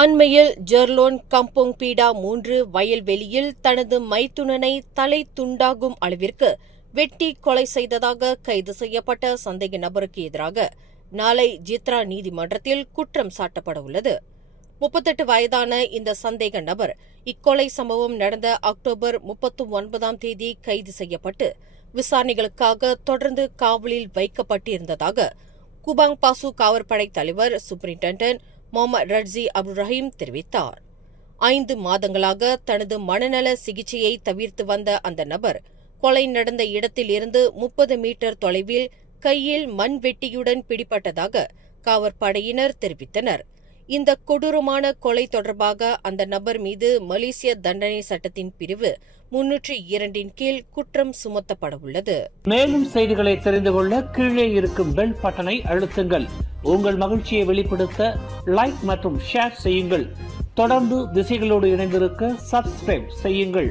அண்மையில் ஜெர்லோன் கம்போங் பீடா 3 வயல்வெளியில் தனது மைத்துனனை தலை துண்டாகும் அளவிற்கு வெட்டி கொலை செய்ததாக கைது செய்யப்பட்ட சந்தேக நபருக்கு எதிராக நாளை ஜித்ரா நீதிமன்றத்தில் குற்றம் சாட்டப்பட உள்ளது. 38 வயதான இந்த சந்தேக நபர் இக்கொலை சம்பவம் நடந்த அக்டோபர் 39ஆம் தேதி கைது செய்யப்பட்டு விசாரணைகளுக்காக தொடர்ந்து காவலில் வைக்கப்பட்டிருந்ததாக குபாங் பாசு காவற்படை தலைவர் சூப்பரிண்டென்டன்ட் முகமது ரட்ஸி அப்துல் ரஹீம் தெரிவித்தார். 5 மாதங்களாக தனது மனநல சிகிச்சையை தவிர்த்து வந்த அந்த நபர் கொலை நடந்த இடத்தில் இருந்து 30 மீட்டர் தொலைவில் கையில் மண்வெட்டியுடன் பிடிபட்டதாக காவற்படையினர் தெரிவித்தனர். இந்த கொடூரமான கொலை தொடர்பாக அந்த நபர் மீது மலேசிய தண்டனை சட்டத்தின் பிரிவு 302 கீழ் குற்றம் சுமத்தப்பட உள்ளது. மேலும் செய்திகளை தெரிந்து கொள்ள கீழே இருக்கும் பெல் பட்டனை அழுத்துங்கள். உங்கள் மகிழ்ச்சியை வெளிப்படுத்த லைக் மற்றும் ஷேர் செய்யுங்கள். தொடர்ந்து திசைகளோடு இணைந்திருக்க சப்ஸ்கிரைப் செய்யுங்கள்.